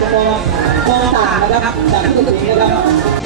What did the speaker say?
กระโปรงกระโปรงต่างนะครับจากผู้หญิงนะครับ